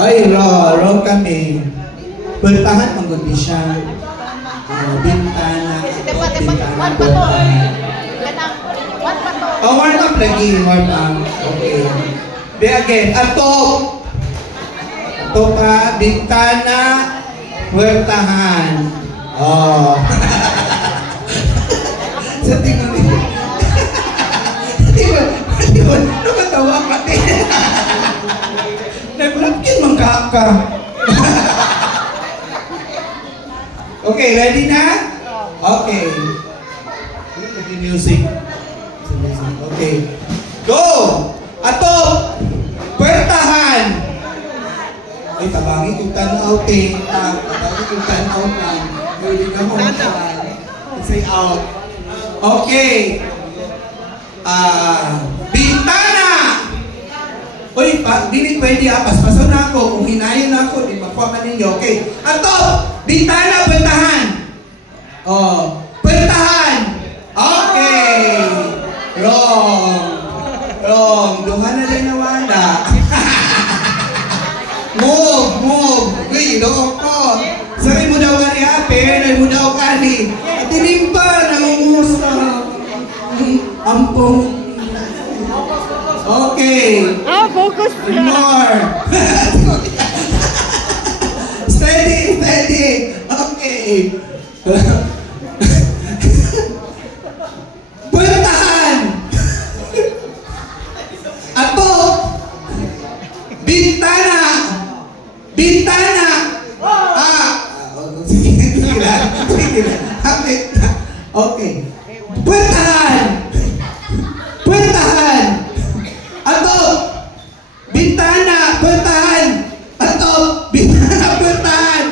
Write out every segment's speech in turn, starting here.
Ay, wrong kami. Pultahan manggundi siya. Bintana. Oh, warm up lagi. Warm up. Okay. Be again. Atop. Atop ha. Bintana. Pultahan. Oh. Sa tingin mo. Di ba? Nakatawa ka din. Nag-lapkin mangkaka. Okay, ready na? Okay. Music. Okay. Go! Atop! Puertahan! Ay, tabangin yung tanaw, tabangin yung tanaw ka. Hindi ka mo say out. Okay. Bintana! Uy, dili pwede paspaso na ako. Kung hinayin ako, di makuha ka ninyo. Okay. Atop! Bintana, puertahan! Oh, puertahan! Okay! Wrong! Wrong! Duha na din nawala. Move! Uy, doon ko. Sabi mo daw wari ape, mo daw kani. At tinimpa, nangumusta. Ampong. Okay. Focus. More. Steady. Okay. Puertahan. Atop. Bintana. Sige lang. Okay. Puertahan. Atop. Bintana. Puertahan. Atop. Bintana. Puertahan.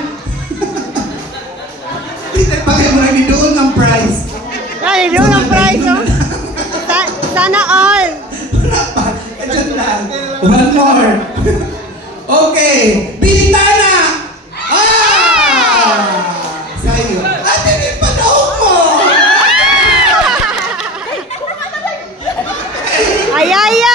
Bakit mo lang doon ng prize? Doon ang prize, oh. Sana all. Wala pa. Diyan lang. One more. Okay. Bintana. Sa'yo. Ate, may panahon mo. Ay.